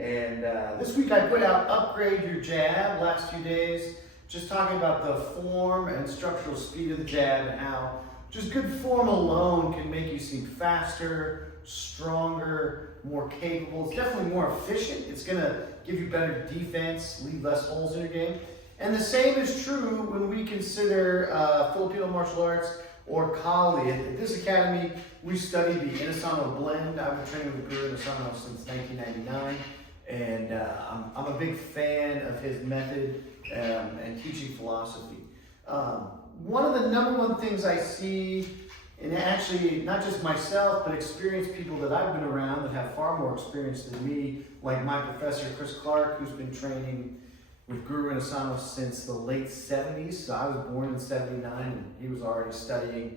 And this week I put out Upgrade Your Jab, last few days, just talking about the form and structural speed of the jab and how just good form alone can make you seem faster, stronger, more capable. It's definitely more efficient. It's gonna give you better defense, leave less holes in your game. And the same is true when we consider Filipino martial arts or Kali. At this academy, we study the Inosanto blend. I've been training with Guro Joe since 1999, and I'm a big fan of his method and teaching philosophy. One of the #1 things I see, and actually not just myself, but experienced people that I've been around that have far more experience than me, like my professor, Chris Clark, who's been training with Guro Joe since the late 70s. So I was born in 79 and he was already studying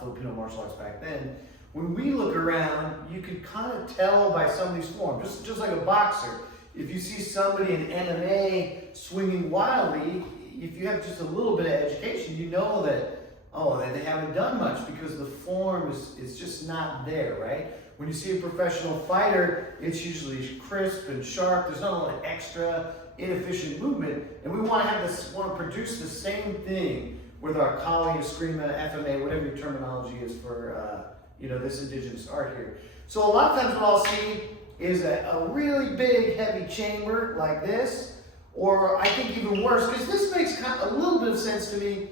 Filipino martial arts back then. When we look around, you can kind of tell by somebody's form, just like a boxer. If you see somebody in MMA swinging wildly, if you have just a little bit of education, you know that, oh, that they haven't done much because the form is just not there, right? When you see a professional fighter, it's usually crisp and sharp. There's not a lot of extra inefficient movement, and we want to produce the same thing with our Kali, Eskrima, FMA, whatever your terminology is for this indigenous art here. So a lot of times what I'll see is a really big, heavy chamber like this, or I think even worse, because this makes kind of a little bit of sense to me.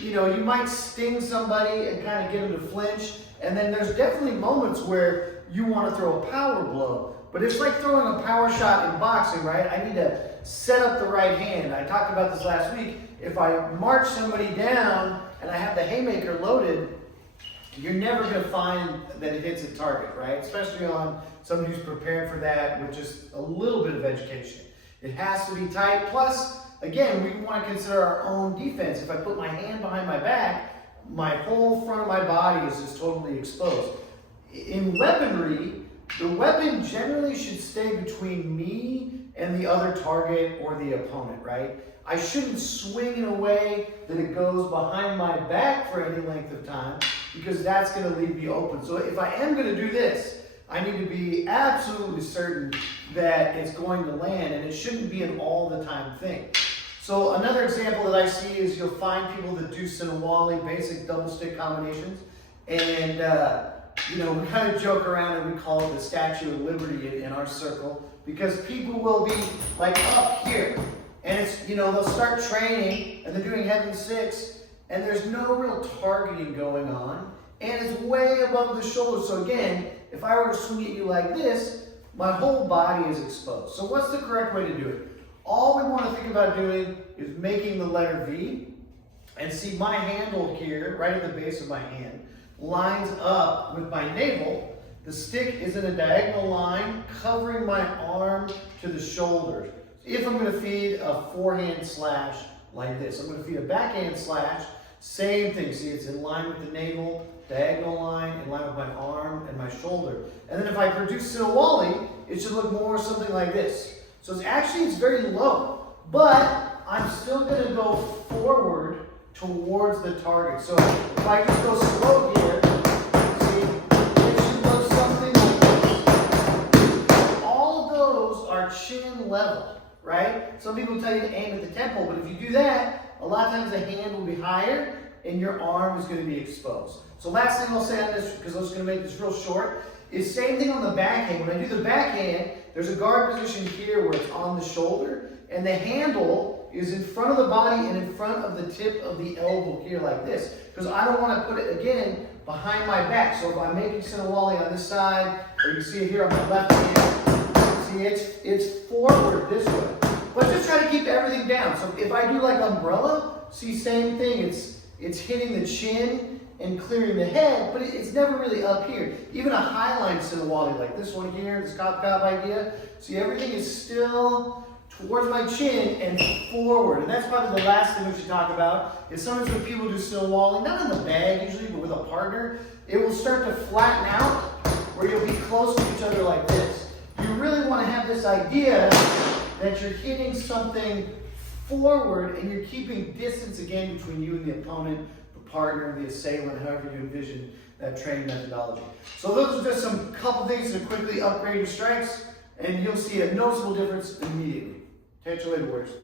You know, you might sting somebody and kind of get them to flinch, and then there's definitely moments where you want to throw a power blow. But it's like throwing a power shot in boxing, right? I need to set up the right hand. I talked about this last week. If I march somebody down and I have the haymaker loaded, you're never going to find that it hits a target, right? Especially on somebody who's prepared for that with just a little bit of education. It has to be tight. Plus, again, we want to consider our own defense. If I put my hand behind my back, my whole front of my body is just totally exposed. In weaponry, the weapon generally should stay between me and the other target or the opponent, right? I shouldn't swing in a way that it goes behind my back for any length of time, because that's going to leave me open. So if I am going to do this, I need to be absolutely certain that it's going to land, and it shouldn't be an all-the-time thing. So another example that I see is you'll find people that do Sinawali, basic double stick combinations, and we kind of joke around and we call it the Statue of Liberty in our circle, because people will be like up here, and it's, they'll start training and they're doing heaven six, and there's no real targeting going on, and it's way above the shoulder. So again, if I were to swing at you like this, my whole body is exposed. So what's the correct way to do it? All we want to think about doing is making the letter V, and see my handle here, right at the base of my hand, lines up with my navel. The stick is in a diagonal line covering my arm to the shoulder. If I'm going to feed a forehand slash like this, I'm going to feed a backhand slash, same thing. See, it's in line with the navel, diagonal line, in line with my arm and my shoulder. And then if I produce Sinawali, it should look more something like this. So it's very low, but I'm still going to go forward towards the target. So if I just go slow here, see, it should look something like this. All of those are chin level, right? Some people tell you to aim at the temple, but if you do that, a lot of times the hand will be higher and your arm is going to be exposed. So last thing I'll say on this, because I'm just going to make this real short, is same thing on the backhand. When I do the backhand, there's a guard position here where it's on the shoulder, and the handle is in front of the body and in front of the tip of the elbow here like this, because I don't want to put it, again, behind my back. So if I'm making Sinawali on this side, or you see it here on my left hand, see it's forward this way. But just try to keep everything down. So if I do like umbrella, see, same thing, it's hitting the chin and clearing the head, but it's never really up here. Even a highline Sinawali like this one here, this cop idea, see, everything is still towards my chin and forward. And that's probably the last thing we should talk about, is sometimes when people do Sinawali, not in the bag usually, but with a partner, it will start to flatten out where you'll be close to each other like this. You really want to have this idea that you're hitting something forward and you're keeping distance again between you and the opponent, the partner, the assailant, however you envision that training methodology. So those are just some couple things to quickly upgrade your strikes and you'll see a noticeable difference immediately. Catch you later, warriors.